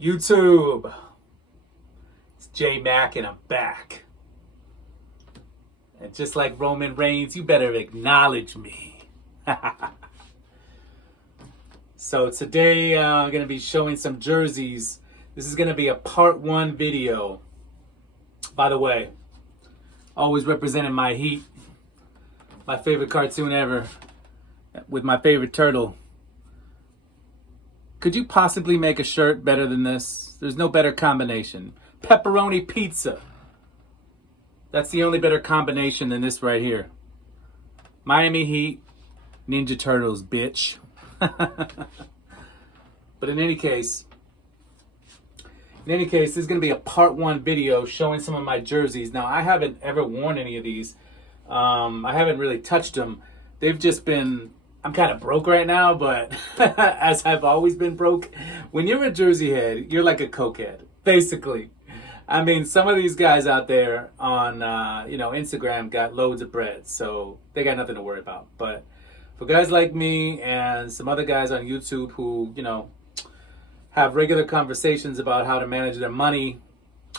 YouTube, it's J Mac and I'm back. And just like Roman Reigns, you better acknowledge me. So today I'm going to be showing some jerseys. This is going to be a part one video. By the way, always representing my Heat, my favorite cartoon ever, with my favorite turtle. Could you possibly make a shirt better than this? There's no better combination. Pepperoni pizza. That's the only better combination than this right here. Miami Heat, Ninja Turtles, bitch. But in any case, this is going to be a part one video showing some of my jerseys. Now, I haven't ever worn any of these. I haven't really touched them. They've just been... I'm kind of broke right now, but as I've always been broke, when you're a Jersey head, you're like a cokehead, basically. I mean, some of these guys out there on, Instagram got loads of bread, so they got nothing to worry about. But for guys like me and some other guys on YouTube who, have regular conversations about how to manage their money,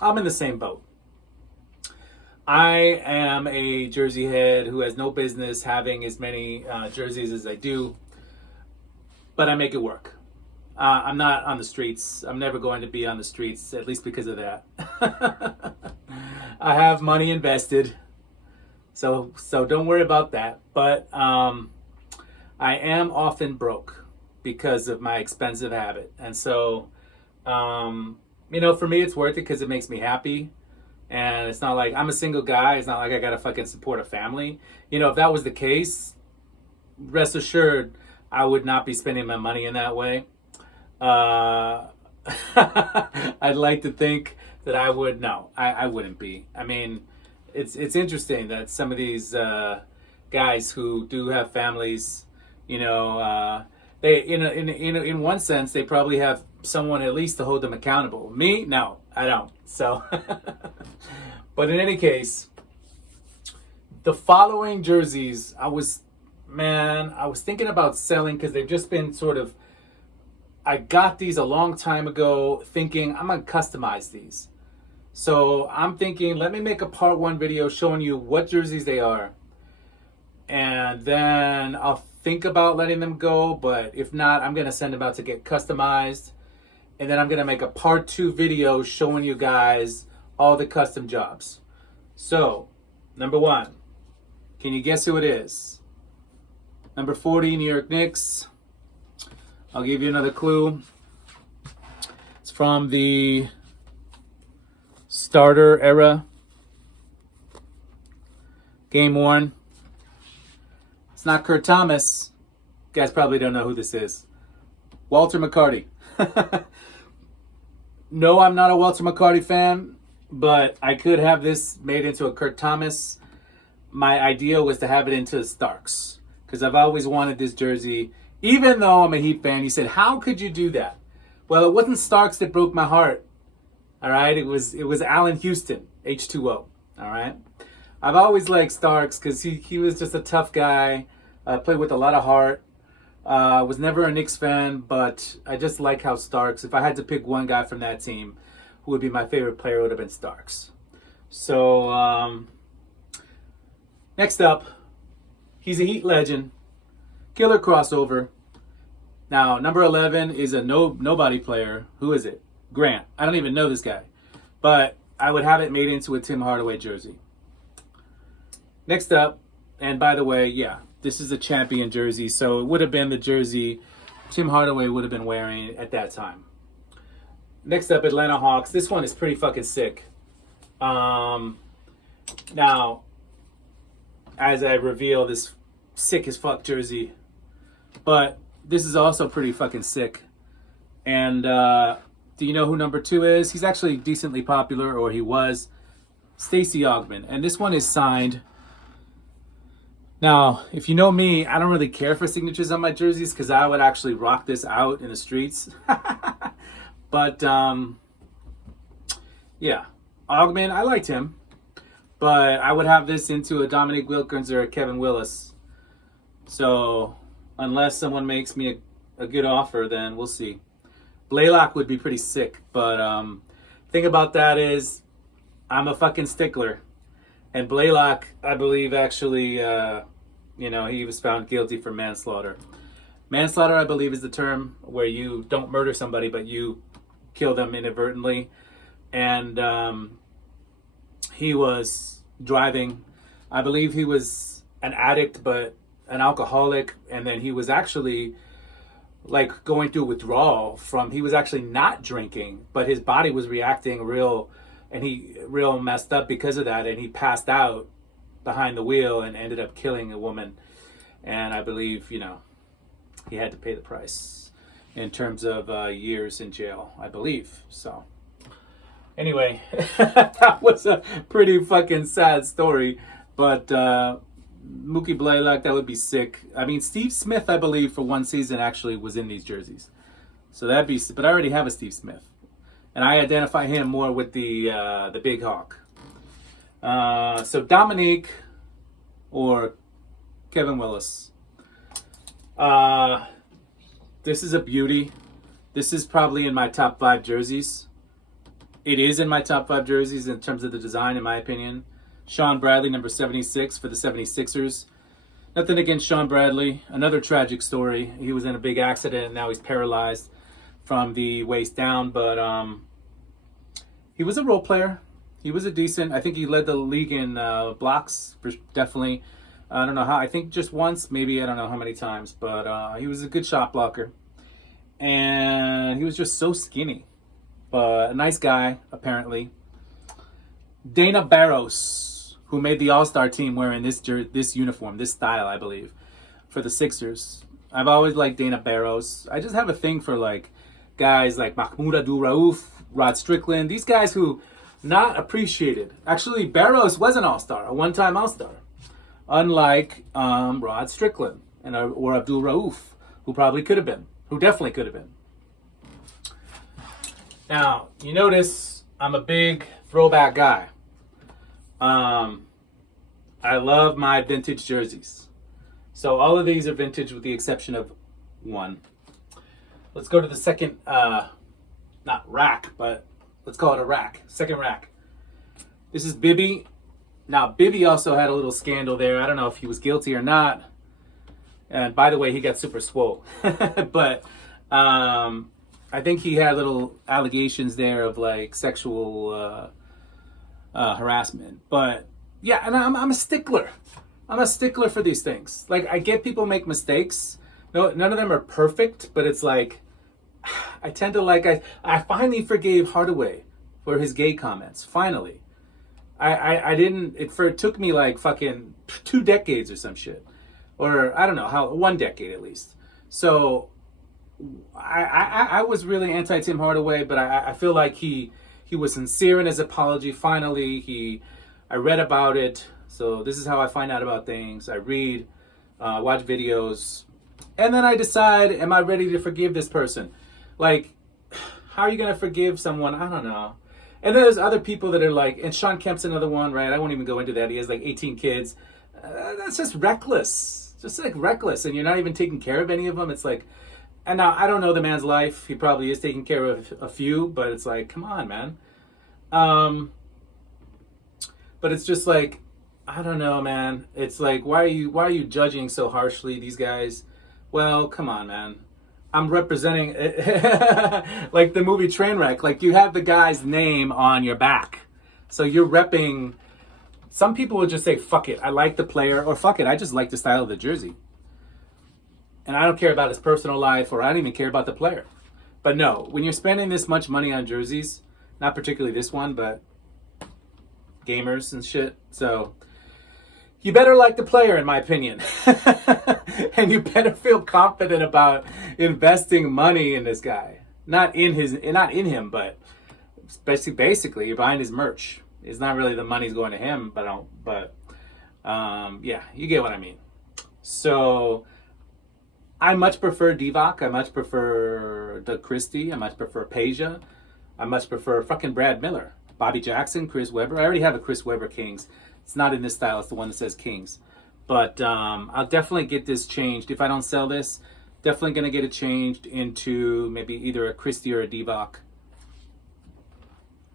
I'm in the same boat. I am a Jersey head who has no business having as many jerseys as I do, but I make it work. I'm not on the streets. I'm never going to be on the streets, at least because of that. I have money invested, so don't worry about that. But I am often broke because of my expensive habit. And so, for me, it's worth it because it makes me happy. And it's not like I'm a single guy. It's not like I got to fucking support a family. If that was the case, rest assured, I would not be spending my money in that way. I'd like to think that I would. No, I wouldn't be. I mean, it's interesting that some of these guys who do have families, they in one sense they probably have someone at least to hold them accountable. Me, no, I don't. So, but in any case, the following jerseys, I was thinking about selling because they've just been I got these a long time ago thinking I'm going to customize these. So I'm thinking, let me make a part one video showing you what jerseys they are. And then I'll think about letting them go. But if not, I'm going to send them out to get customized. And then I'm going to make a part two video showing you guys all the custom jobs. So, number one, can you guess who it is? Number 40, New York Knicks. I'll give you another clue. It's from the starter era. Game one. It's not Kurt Thomas. You guys probably don't know who this is. Walter McCarty. No, I'm not a Walter McCarty fan, but I could have this made into a Kurt Thomas. My idea was to have it into Starks because I've always wanted this jersey. Even though I'm a Heat fan, you said, how could you do that? Well, it wasn't Starks that broke my heart. All right, it was Allen Houston, H2O. All right, I've always liked Starks because he was just a tough guy. Played with a lot of heart. Was never a Knicks fan, but I just like how Starks, if I had to pick one guy from that team who would be my favorite player, it would have been Starks. So, next up, he's a Heat legend, killer crossover. Now, number 11 is a nobody player. Who is it? Grant. I don't even know this guy, but I would have it made into a Tim Hardaway jersey. Next up, and by the way, yeah, this is a champion jersey, so it would have been the jersey Tim Hardaway would have been wearing at that time. Next up, Atlanta Hawks. This one is pretty fucking sick. Now, as I reveal this sick as fuck jersey, but this is also pretty fucking sick. And do you know who number 2 is? He's actually decently popular, or he was. Stacey Augmon. And this one is signed. Now, if you know me, I don't really care for signatures on my jerseys because I would actually rock this out in the streets. But, yeah. Augmon, I liked him. But I would have this into a Dominique Wilkins or a Kevin Willis. So, unless someone makes me a good offer, then we'll see. Blaylock would be pretty sick, but thing about that is I'm a fucking stickler. And Blaylock, I believe, actually, he was found guilty for manslaughter. Manslaughter, I believe, is the term where you don't murder somebody, but you kill them inadvertently. And he was driving. I believe he was an addict, but an alcoholic. And then he was actually like going through withdrawal from, he was actually not drinking, but his body was reacting real messed up because of that. And he passed out behind the wheel and ended up killing a woman. And I believe, he had to pay the price in terms of years in jail, I believe. So anyway, that was a pretty fucking sad story. But Mookie Blaylock, that would be sick. I mean, Steve Smith, I believe, for one season actually was in these jerseys. So that'd be, but I already have a Steve Smith. And I identify him more with the Big Hawk. So Dominique or Kevin Willis. This is a beauty. This is probably in my top 5 jerseys. It is in my top 5 jerseys in terms of the design, in my opinion. Sean Bradley, number 76 for the 76ers. Nothing against Sean Bradley. Another tragic story. He was in a big accident and now he's paralyzed from the waist down. But he was a role player. He was a decent. I think he led the league in blocks, definitely. I don't know how. I think just once, maybe. I don't know how many times. But he was a good shot blocker. And he was just so skinny. But a nice guy, apparently. Dana Barros, who made the All-Star team wearing this uniform, this style, I believe, for the Sixers. I've always liked Dana Barros. I just have a thing for like guys like Mahmoud Abdul-Rauf, Rod Strickland. These guys who not appreciated. Actually, Barros was an All-Star, a one-time All-Star. Unlike Rod Strickland or Abdul-Rauf, who probably could have been. Who definitely could have been. Now, you notice I'm a big throwback guy. I love my vintage jerseys. So all of these are vintage with the exception of one. Let's go to the second, not rack, but let's call it a rack. Second rack. This is Bibby. Now, Bibby also had a little scandal there. I don't know if he was guilty or not. And by the way, he got super swole. But I think he had little allegations there of like sexual harassment. But yeah, and I'm a stickler. I'm a stickler for these things. Like, I get people make mistakes. No, none of them are perfect, but it's like, I tend to like, I finally forgave Hardaway for his gay comments. Finally. I didn't, it took me like fucking 2 decades or some shit. Or I don't know, 1 decade at least. So I was really anti-Tim Hardaway, but I feel like he was sincere in his apology. Finally, I read about it. So this is how I find out about things. I read, watch videos, and then I decide, am I ready to forgive this person? Like, how are you going to forgive someone? I don't know. And then there's other people that are like, and Sean Kemp's another one, right? I won't even go into that. He has like 18 kids. That's just reckless. Just like reckless. And you're not even taking care of any of them. It's like, and now I don't know the man's life. He probably is taking care of a few, but it's like, come on, man. But it's just like, I don't know, man. It's like, why are you judging so harshly these guys? Well, come on, man. I'm representing like the movie Trainwreck. Like, you have the guy's name on your back. So you're repping. Some people would just say, fuck it, I like the player, or fuck it, I just like the style of the jersey. And I don't care about his personal life, or I don't even care about the player. But no, when you're spending this much money on jerseys, not particularly this one, but gamers and shit, so you better like the player, in my opinion. And you better feel confident about investing money in this guy. Not in him, but basically you're buying his merch. It's not really the money's going to him, but yeah, you get what I mean. So I much prefer Divock. I much prefer Doug Christie. I much prefer Peja. I much prefer fucking Brad Miller, Bobby Jackson, Chris Webber. I already have a Chris Webber Kings. It's not in this style. It's the one that says Kings. But I'll definitely get this changed. If I don't sell this, Definitely going to get it changed into maybe either a Christie or a Divock.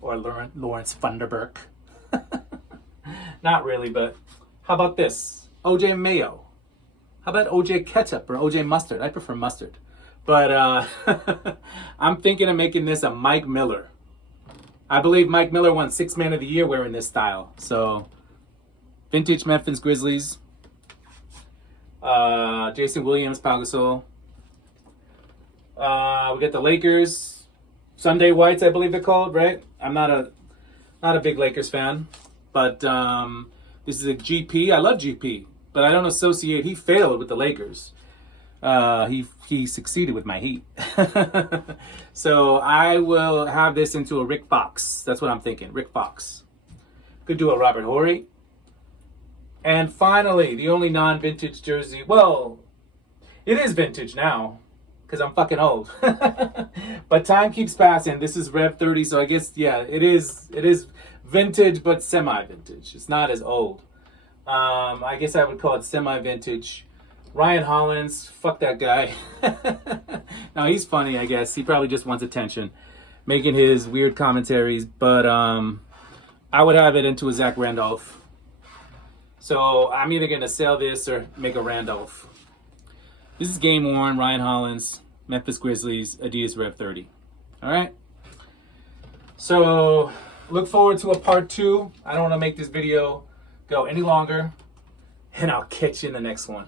Or Lawrence Funderburk. Not really, but how about this? OJ Mayo. How about OJ Ketchup or OJ Mustard? I prefer mustard. But I'm thinking of making this a Mike Miller. I believe Mike Miller won 6th Man of the Year wearing this style. So, vintage Memphis Grizzlies. Jason Williams, Pau Gasol. We got the Lakers. Sunday Whites, I believe they're called, right? I'm not a big Lakers fan. But this is a GP. I love GP. But I don't associate. He failed with the Lakers. He succeeded with my Heat. So I will have this into a Rick Fox. That's what I'm thinking. Rick Fox. Could do a Robert Horry. And finally, the only non-vintage jersey. Well, it is vintage now. Because I'm fucking old. But time keeps passing. This is Rev 30. So I guess, yeah, it is vintage, but semi-vintage. It's not as old. I guess I would call it semi-vintage. Ryan Hollins, fuck that guy. No, he's funny, I guess. He probably just wants attention, making his weird commentaries. But I would have it into a Zach Randolph. So I'm either going to sell this or make a Randolph. This is Game Worn, Ryan Hollins, Memphis Grizzlies, Adidas Rev 30. All right? So look forward to a part 2. I don't want to make this video go any longer. And I'll catch you in the next one.